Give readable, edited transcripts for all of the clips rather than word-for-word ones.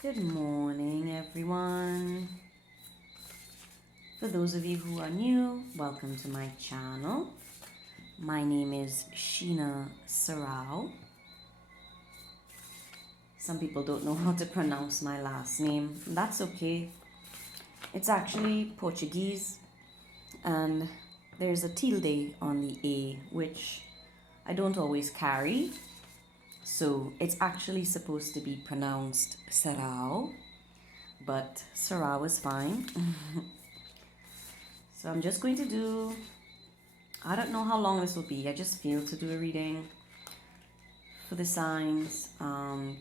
Good morning, everyone. For those of you who are new, welcome to my channel. My name is Sheena Sarau. Some people don't know how to pronounce my last name. That's okay. It's actually Portuguese, and there's a tilde on the A, which I don't always carry. So it's actually supposed to be pronounced Sarau, but Sarau is fine. So I'm just going to do, I don't know how long this will be. I just feel to do a reading for the signs,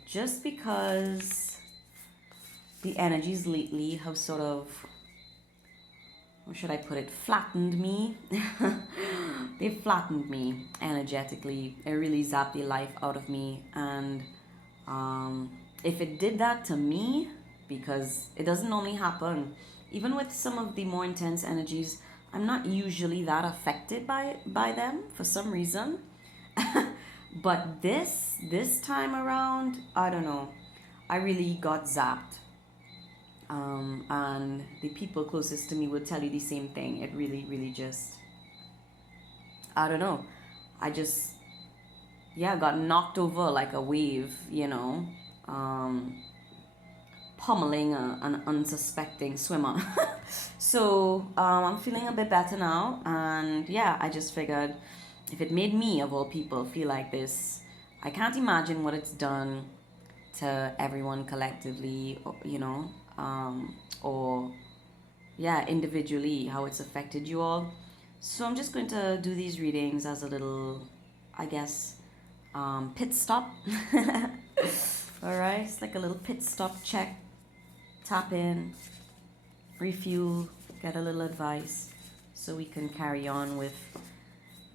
just because the energies lately have sort of, how should I put it, flattened me. They flattened me energetically. It really zapped the life out of me. And if it did that to me, because it doesn't normally happen, even with some of the more intense energies, I'm not usually that affected by them for some reason. But this time around, I don't know, I really got zapped. And the people closest to me would tell you the same thing. It really just, I don't know, I just, yeah, got knocked over like a wave, pummeling an unsuspecting swimmer. So I'm feeling a bit better now, and yeah, I just figured if it made me, of all people, feel like this, I can't imagine what it's done to everyone collectively, or yeah, individually, how it's affected you all. So I'm just going to do these readings as a little, I guess, pit stop. All right, it's like a little pit stop check, tap in, refuel, get a little advice so we can carry on with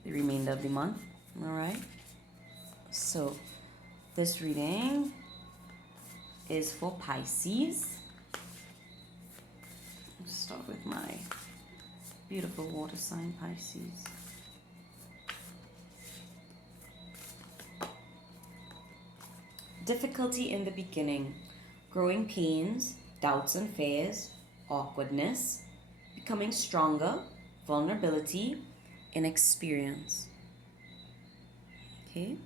the remainder of the month. All right, so this reading is for Pisces. Let's start with my beautiful water sign, Pisces. Difficulty in the beginning, growing pains, doubts and fears, awkwardness, becoming stronger, vulnerability, inexperience. Okay.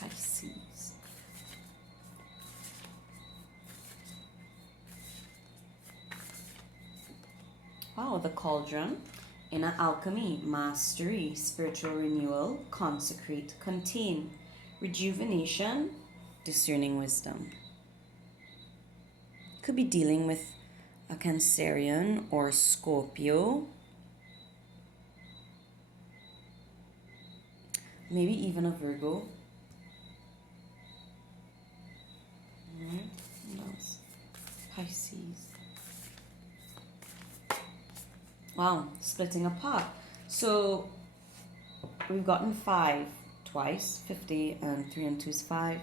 Pisces. Wow, the cauldron. Inner alchemy, mastery, spiritual renewal, consecrate, contain, rejuvenation, discerning wisdom. Could be dealing with a Cancerian or Scorpio. Maybe even a Virgo. Alright, what else? Pisces. Wow, splitting apart. So we've gotten 5 twice, 50 and 3 and 2 is 5.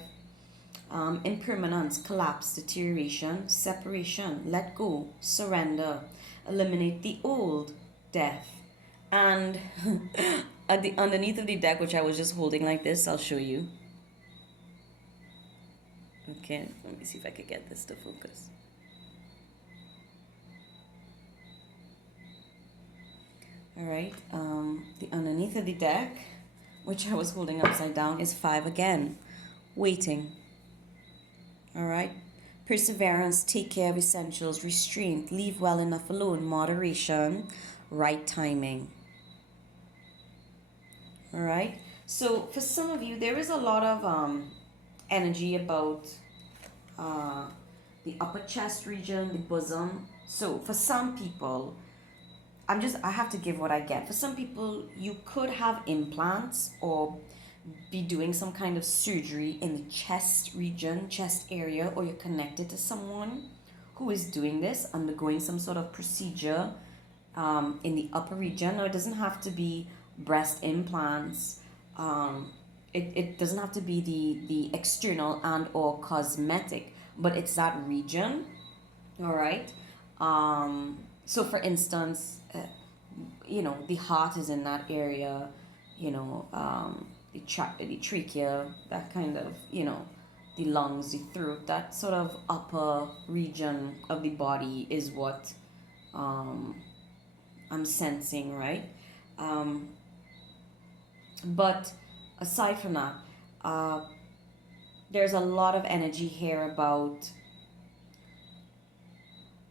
Impermanence, collapse, deterioration, separation, let go, surrender, eliminate the old, death. And at the underneath of the deck, which I was just holding like this, I'll show you. Okay, let me see if I could get this to focus. All right, the underneath of the deck, which I was holding upside down, is 5 again, waiting. All right, perseverance, take care of essentials, restraint, leave well enough alone, moderation, right timing. All right, so for some of you, there is a lot of energy about the upper chest region, the bosom. So for some people, I have to give what I get. For some people, you could have implants or be doing some kind of surgery in the chest region, chest area, or you're connected to someone who is doing this, undergoing some sort of procedure in the upper region. Now, it doesn't have to be breast implants. It doesn't have to be the external and or cosmetic, but it's that region. All right. So for instance, the heart is in that area, the trachea, that kind of, the lungs, the throat, that sort of upper region of the body is what I'm sensing, right? But aside from that, there's a lot of energy here about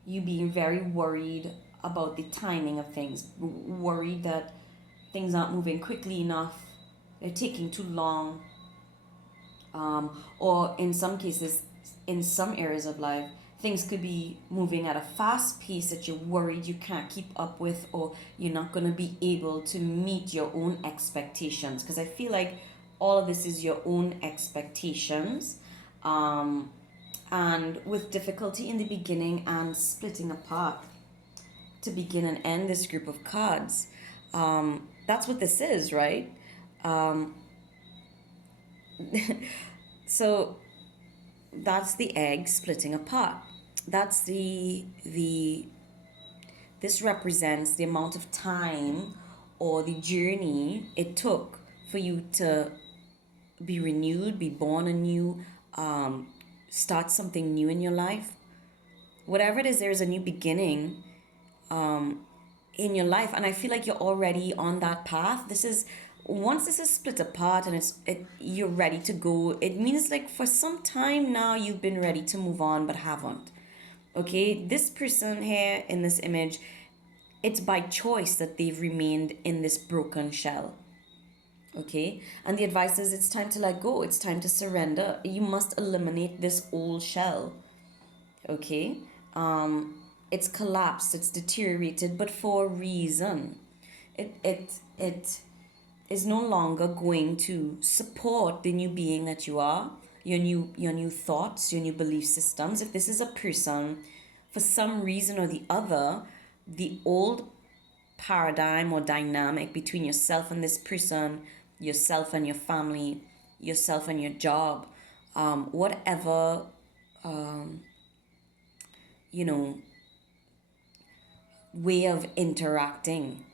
you being very worried about the timing of things, worried that things aren't moving quickly enough, they're taking too long, or in some cases, in some areas of life, things could be moving at a fast pace that you're worried you can't keep up with, or you're not going to be able to meet your own expectations. Because I feel like all of this is your own expectations. And with difficulty in the beginning and splitting apart to begin and end this group of cards. That's what this is, right? So that's the egg splitting apart. That's this represents the amount of time or the journey it took for you to be renewed, be born anew, start something new in your life. Whatever it is, there's a new beginning in your life, and I feel like you're already on that path. Once this is split apart and you're ready to go, it means like for some time now you've been ready to move on but haven't. Okay, this person here in this image, it's by choice that they've remained in this broken shell. Okay, and the advice is it's time to let go, it's time to surrender. You must eliminate this old shell. Okay, it's collapsed, it's deteriorated, but for a reason. It is no longer going to support the new being that you are, your new thoughts, your new belief systems. If this is a person, for some reason or the other, the old paradigm or dynamic between yourself and this person, yourself and your family, yourself and your job, whatever, way of interacting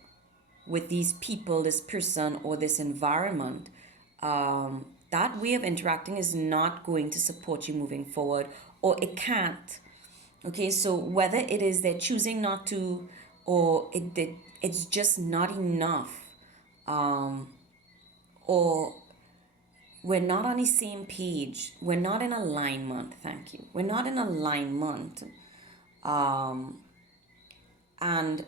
with these people, this person, or this environment, that way of interacting is not going to support you moving forward, or it can't. Okay, so whether it is they're choosing not to, or it's just not enough, or we're not on the same page, we're not in alignment. Thank you. We're not in alignment, and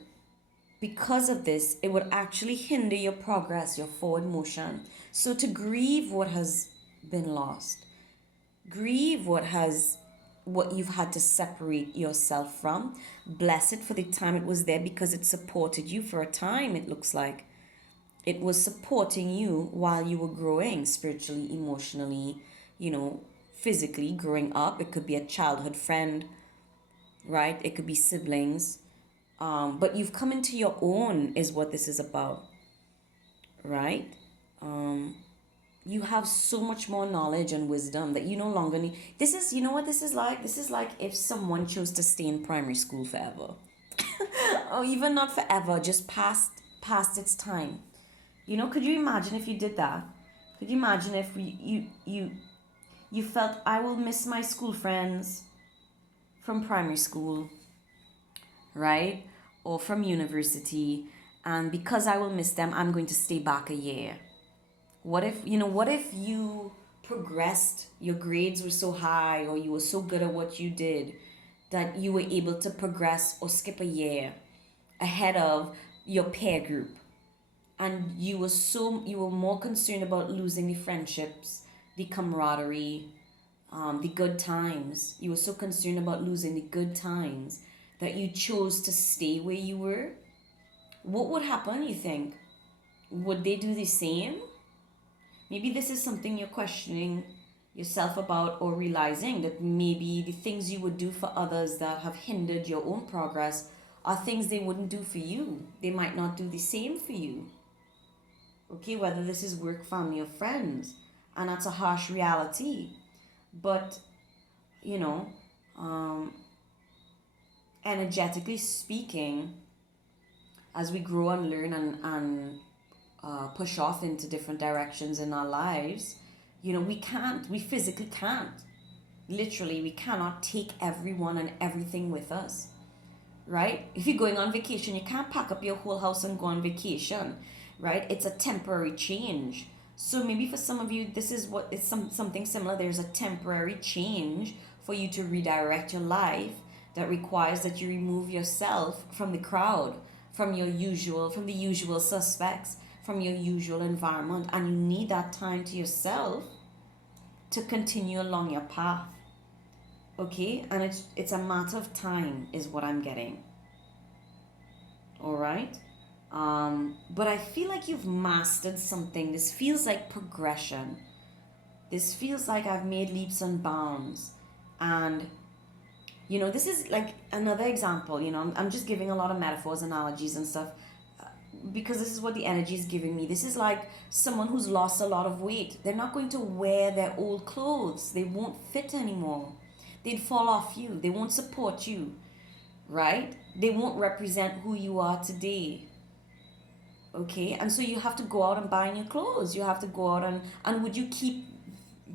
because of this, it would actually hinder your progress, your forward motion. So to grieve what has been lost, grieve what you've had to separate yourself from. Bless it for the time it was there, because it supported you for a time. It looks like it was supporting you while you were growing spiritually, emotionally, physically growing up. It could be a childhood friend, right? It could be siblings. But you've come into your own is what this is about, right? You have so much more knowledge and wisdom that you no longer need. This is, you know what this is like? This is like if someone chose to stay in primary school forever. Or even not forever, just past its time. Could you imagine if you did that? Could you imagine if you felt, I will miss my school friends from primary school, right? Or from university, and because I will miss them, I'm going to stay back a year. What if you progressed, your grades were so high, or you were so good at what you did that you were able to progress or skip a year ahead of your peer group, and you were more concerned about losing the friendships, the camaraderie, the good times. You were so concerned about losing the good times that you chose to stay where you were. What would happen, you think? Would they do the same? Maybe this is something you're questioning yourself about, or realizing that maybe the things you would do for others that have hindered your own progress are things they wouldn't do for you. They might not do the same for you. Okay, whether this is work, family, or friends. And that's a harsh reality. But, energetically speaking, as we grow and learn and push off into different directions in our lives, we physically can't. Literally, we cannot take everyone and everything with us, right? If you're going on vacation, you can't pack up your whole house and go on vacation, right? It's a temporary change. So maybe for some of you, this is what it's something similar. There's a temporary change for you to redirect your life that requires that you remove yourself from the crowd, from the usual suspects, from your usual environment, and you need that time to yourself to continue along your path. Okay? And it's a matter of time is what I'm getting. All right? But I feel like you've mastered something. This feels like progression. This feels like I've made leaps and bounds. And, this is like another example. I'm just giving a lot of metaphors, analogies, and stuff because this is what the energy is giving me. This is like someone who's lost a lot of weight. They're not going to wear their old clothes. They won't fit anymore. They'd fall off you. They won't support you, right? They won't represent who you are today. Okay, and so you have to go out and buy new clothes. You have to go out and would you keep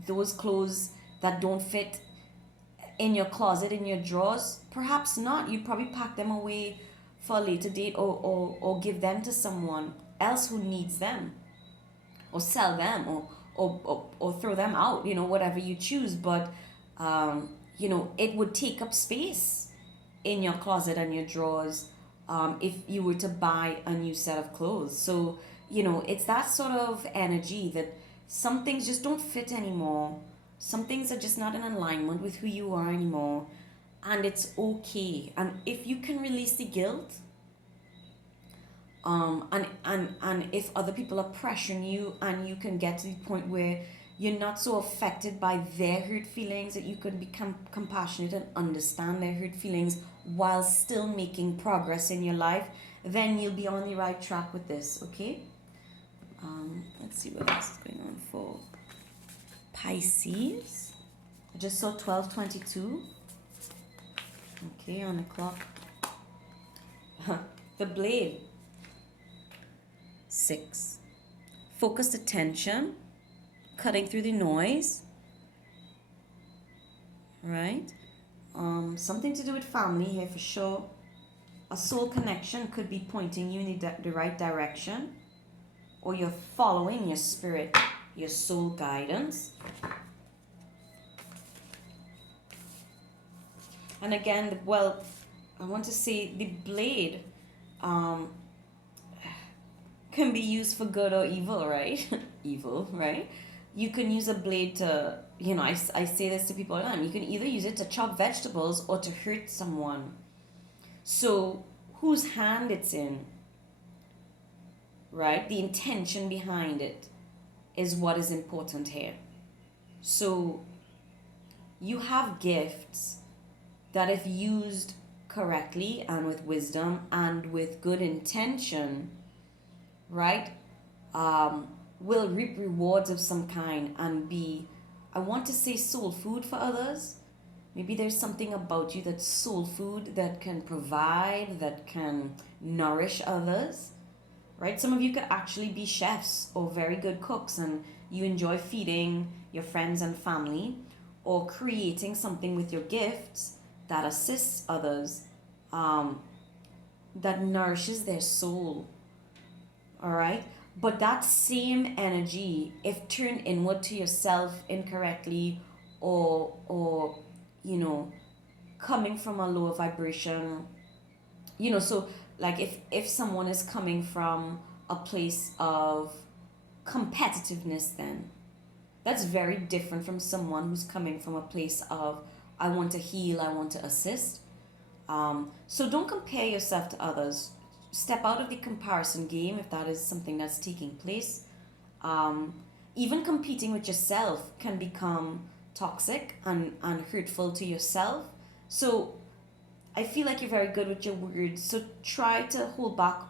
those clothes that don't fit in your closet, in your drawers? Perhaps not. You'd probably pack them away for a later date or give them to someone else who needs them, or sell them or throw them out, whatever you choose. But it would take up space in your closet and your drawers if you were to buy a new set of clothes. So, it's that sort of energy that some things just don't fit anymore. Some things are just not in alignment with who you are anymore. And it's okay. And if you can release the guilt, and if other people are pressuring you and you can get to the point where you're not so affected by their hurt feelings, that you can become compassionate and understand their hurt feelings while still making progress in your life, then you'll be on the right track with this, okay? Let's see what else is going on for Pisces. I just saw 12:22. Okay, on the clock. The blade. 6. Focused attention. Cutting through the noise. Right? Something to do with family here for sure. A soul connection could be pointing you in the right direction. Or you're following your spirit, your soul guidance. And again, I want to say the blade can be used for good or evil, right? Evil, right? You can use a blade to, I say this to people all the time. You can either use it to chop vegetables or to hurt someone. So, whose hand it's in, right? The intention behind it is what is important here. So, you have gifts that if used correctly and with wisdom and with good intention, right, will reap rewards of some kind and be, I want to say, soul food for others. Maybe there's something about you that's soul food that can provide, that can nourish others, right? Some of you could actually be chefs or very good cooks and you enjoy feeding your friends and family, or creating something with your gifts that assists others, that nourishes their soul. All right? But that same energy, if turned inward to yourself incorrectly, or coming from a lower vibration, so like if someone is coming from a place of competitiveness, then that's very different from someone who's coming from a place of, I want to heal, I want to assist. So don't compare yourself to others. Step out of the comparison game if that is something that's taking place. Even competing with yourself can become toxic and hurtful to yourself. So I feel like you're very good with your words. So try to hold back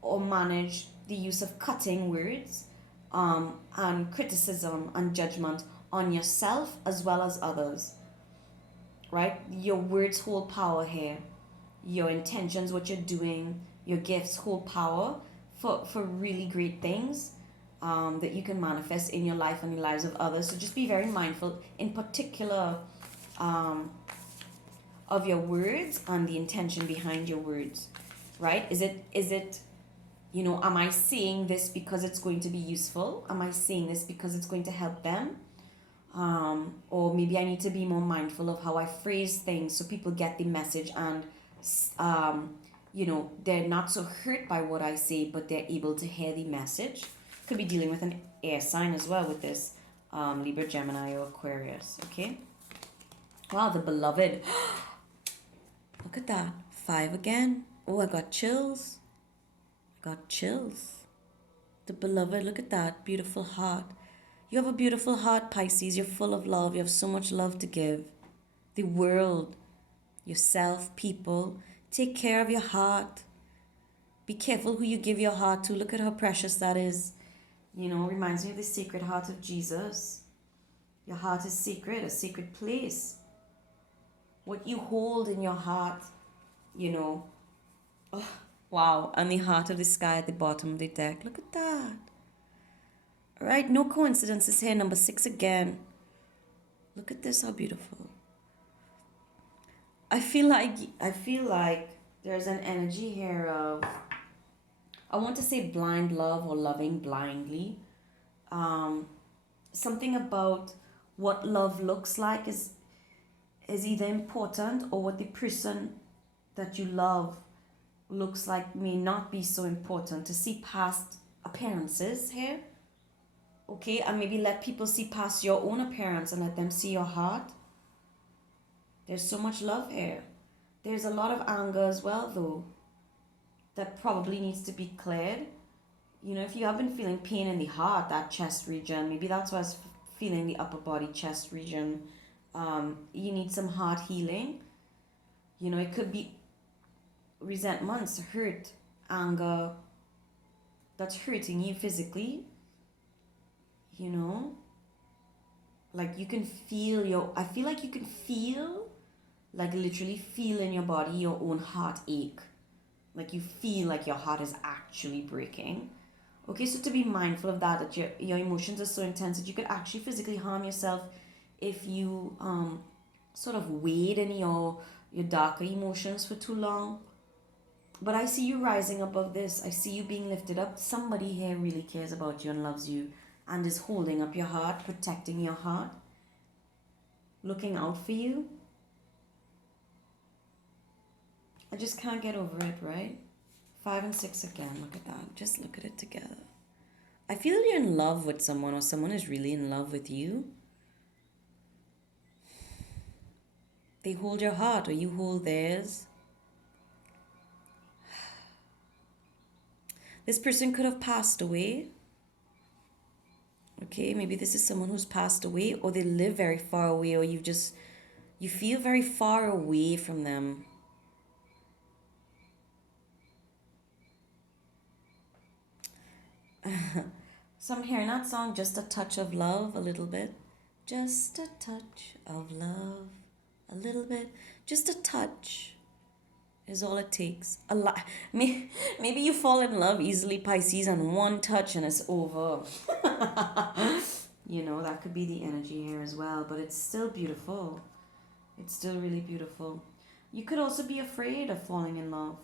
or manage the use of cutting words, and criticism and judgment on yourself as well as others. Right? Your words hold power here. Your intentions, what you're doing, your gifts hold power for really great things that you can manifest in your life and the lives of others. So just be very mindful, in particular, of your words and the intention behind your words, right? Is it am I saying this because it's going to be useful? Am I saying this because it's going to help them? Or maybe I need to be more mindful of how I phrase things so people get the message and they're not so hurt by what I say, but they're able to hear the message. Could be dealing with an air sign as well with this, Libra, Gemini, or Aquarius. Okay. Wow, the beloved. Look at that. 5 again. Oh, I got chills. Got chills. The beloved, look at that. Beautiful heart. You have a beautiful heart, Pisces. You're full of love. You have so much love to give. The world, yourself, people. Take care of your heart. Be careful who you give your heart to. Look at how precious that is. Reminds me of the sacred heart of Jesus. Your heart is sacred, a sacred place. What you hold in your heart, Oh, wow. And the heart of the sky at the bottom of the deck. Look at that. All right, no coincidences here. Number 6 again. Look at this, how beautiful. I feel like there's an energy here of, I want to say blind love or loving blindly. Something about what love looks like is either important, or what the person that you love looks like may not be so important. To see past appearances here, okay, and maybe let people see past your own appearance and let them see your heart. There's so much love here. There's a lot of anger as well, though, that probably needs to be cleared. If you have been feeling pain in the heart, that chest region, maybe that's why I was feeling the upper body chest region. You need some heart healing. It could be resentments, hurt, anger that's hurting you physically. Like you can feel I feel like you can feel, like literally feel in your body your own heartache. Like you feel like your heart is actually breaking. Okay, so to be mindful of that your emotions are so intense that you could actually physically harm yourself if you sort of wade in your darker emotions for too long. But I see you rising above this. I see you being lifted up. Somebody here really cares about you and loves you and is holding up your heart, protecting your heart, looking out for you. I just can't get over it, right? 5 and 6 again. Look at that. Just look at it together. I feel you're in love with someone, or someone is really in love with you. They hold your heart, or you hold theirs. This person could have passed away. Okay, maybe this is someone who's passed away, or they live very far away, or you feel very far away from them. So I'm hearing that song, Just a Touch of Love, a little bit. Just a touch of love, a little bit. Just a touch is all it takes. A lot. Maybe you fall in love easily, Pisces, and one touch and it's over. That could be the energy here as well, but it's still beautiful. It's still really beautiful. You could also be afraid of falling in love,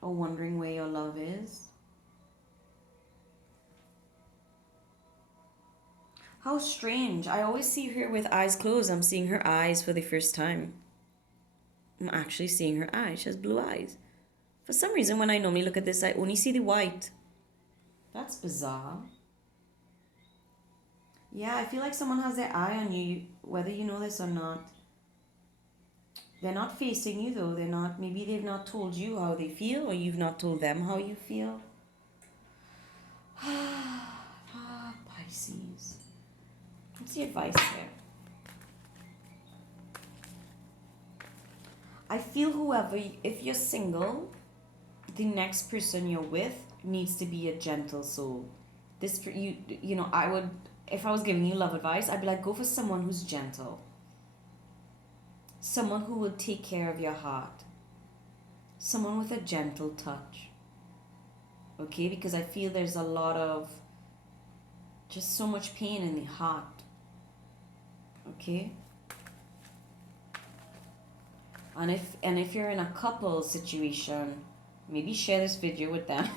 or wondering where your love is. How strange. I always see her with eyes closed. I'm seeing her eyes for the first time. I'm actually seeing her eyes. She has blue eyes. For some reason, when I normally look at this, I only see the white. That's bizarre. Yeah, I feel like someone has their eye on you, whether you know this or not. They're not facing you, though. Maybe they've not told you how they feel, or you've not told them how you feel. Pisces. What's the advice here? I feel if you're single, the next person you're with needs to be a gentle soul. I would, if I was giving you love advice, I'd be like, go for someone who's gentle. Someone who will take care of your heart. someone with a gentle touch. Okay, because I feel there's a lot of just so much pain in the heart. Okay? And if you're in a couple situation, maybe share this video with them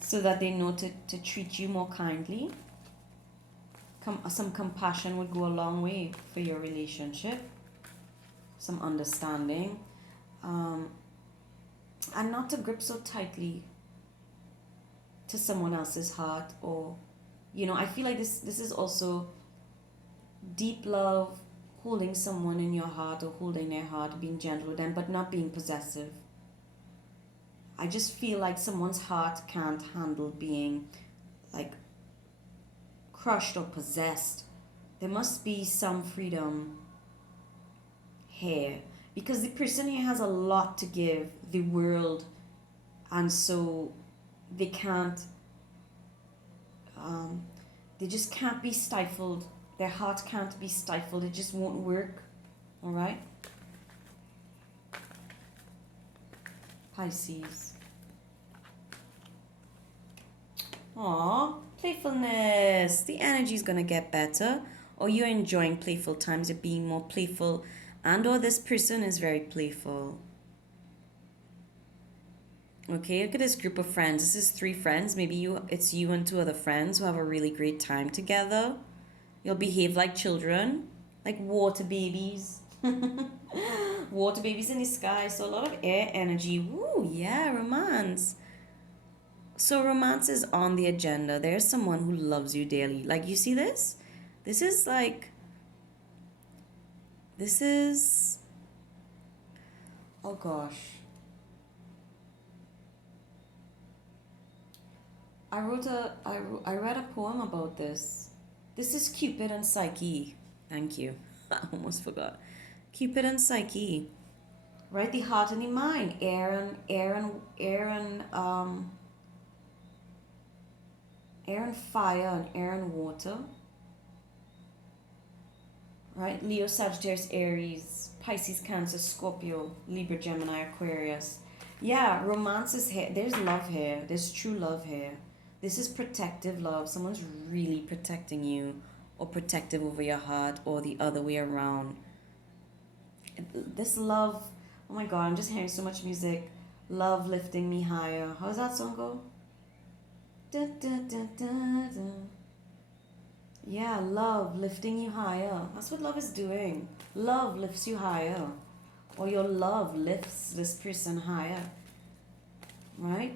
so that they know to treat you more kindly. Some compassion would go a long way for your relationship. Some understanding. And not to grip so tightly to someone else's heart, or I feel like this is also deep love, holding someone in your heart or holding their heart, being gentle with them, but not being possessive. I just feel like someone's heart can't handle being like crushed or possessed. There must be some freedom here, because the person here has a lot to give the world, and so they can't they just can't be stifled. Their heart can't be stifled. It just won't work. All right? Pisces. Aw, playfulness. The energy's going to get better. Or you're enjoying playful times. You're being more playful. And or this person is very playful. Okay, look at this group of friends. This is 3 friends. Maybe it's you and 2 other friends who have a really great time together. You'll behave like children, like water babies. Water babies in the sky. So a lot of air energy. Woo, yeah, romance. So romance is on the agenda. There's someone who loves you dearly. Like, you see this? This is oh gosh. I read a poem about this. This is Cupid and Psyche. Thank you. I almost forgot. Cupid and Psyche. Right? The heart and the mind. Air and fire, and air and water. Right? Leo, Sagittarius, Aries, Pisces, Cancer, Scorpio, Libra, Gemini, Aquarius. Yeah, romance is here. There's love here. There's true love here. This is protective love. Someone's really protecting you, or protective over your heart, or the other way around. This love, oh my God, I'm just hearing so much music. Love lifting me higher. How does that song go? Da, da, da, da, da. Yeah, love lifting you higher. That's what love is doing. Love lifts you higher. Or your love lifts this person higher. Right?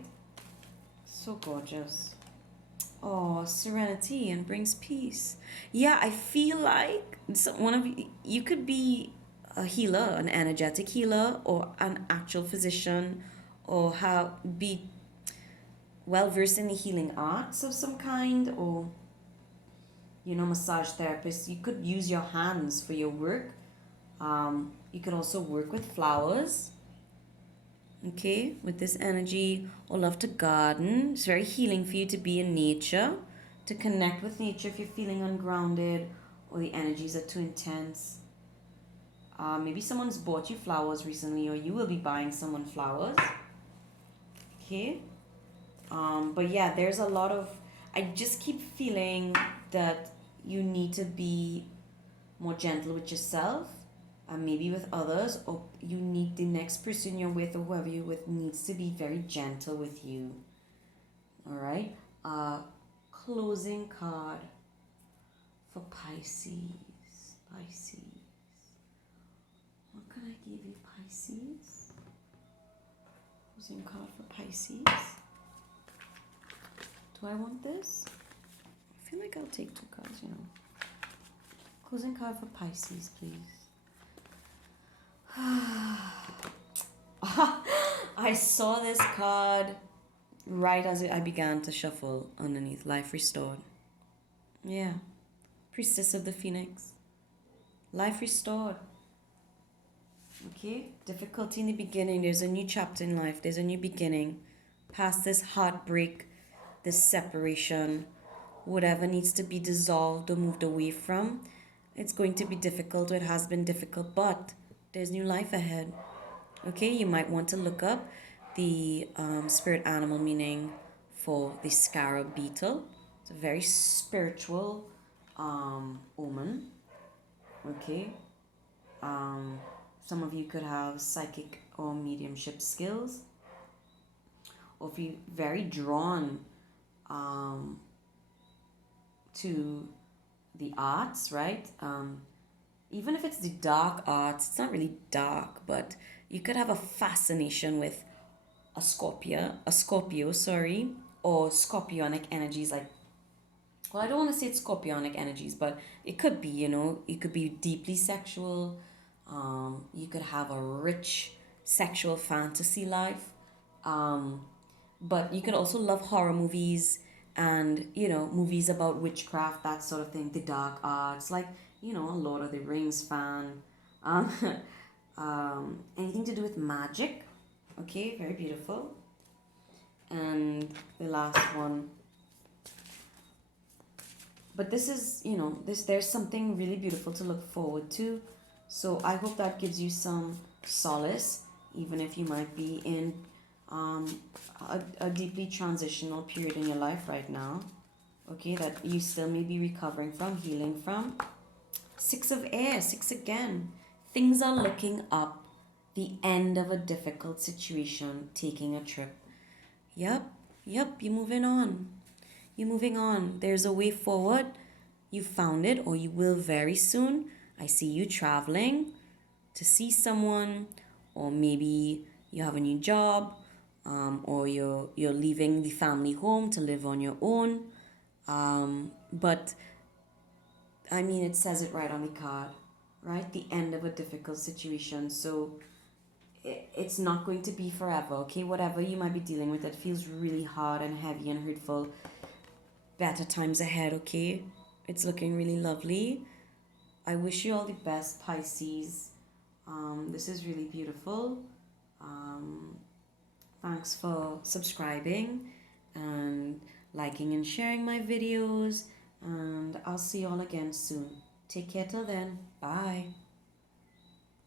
So gorgeous. Oh, serenity, and brings peace. Yeah, I feel like one of you could be a healer, an energetic healer, or an actual physician, or be well versed in the healing arts of some kind, or massage therapist. You could use your hands for your work. You could also work with flowers. Okay, with this energy, or love to garden. It's very healing for you to be in nature, to connect with nature if you're feeling ungrounded, or the energies are too intense. Maybe someone's bought you flowers recently, or you will be buying someone flowers. Okay. But yeah, there's a lot of, I just keep feeling that you need to be more gentle with yourself, and maybe with others, or you need the next person you're with, or whoever you're with, needs to be very gentle with you. All right. Closing card for Pisces. What can I give you, Pisces? Closing card for Pisces. Do I want this? I feel like I'll take 2 cards, Closing card for Pisces, please. I saw this card right as I began to shuffle underneath. Life restored. Yeah. Priestess of the Phoenix. Life restored. Okay? Difficulty in the beginning. There's a new chapter in life. There's a new beginning. Past this heartbreak, this separation, whatever needs to be dissolved or moved away from. It's going to be difficult, or it has been difficult, but there's new life ahead. Okay, you might want to look up the spirit animal meaning for the scarab beetle. It's a very spiritual omen. Okay, some of you could have psychic or mediumship skills, or if you're very drawn um, to the arts, right? Even if it's the dark arts, it's not really dark, but you could have a fascination with a Scorpio, sorry, or scorpionic energies. Like, well, I don't want to say it's scorpionic energies, but it could be, it could be deeply sexual. You could have a rich sexual fantasy life. Um, but you could also love horror movies and, movies about witchcraft, that sort of thing, the dark arts, like, a Lord of the Rings fan. Um, anything to do with magic. Okay, very beautiful. And the last one, but this is, there's something really beautiful to look forward to. So I hope that gives you some solace, even if you might be in a deeply transitional period in your life right now. Okay, that you still may be recovering from, healing from. Six of air, six again. Things are looking up. The end of a difficult situation, taking a trip. Yep, you're moving on. You're moving on. There's a way forward. You found it, or you will very soon. I see you traveling to see someone, or maybe you have a new job, or you're leaving the family home to live on your own. But I mean, it says it right on the card, right? The end of a difficult situation. So it's not going to be forever, okay? Whatever you might be dealing with that feels really hard and heavy and hurtful, better times ahead, okay? It's looking really lovely. I wish you all the best, Pisces. This is really beautiful. Um, Thanks for subscribing and liking and sharing my videos. And I'll see you all again soon. Take care till then. Bye.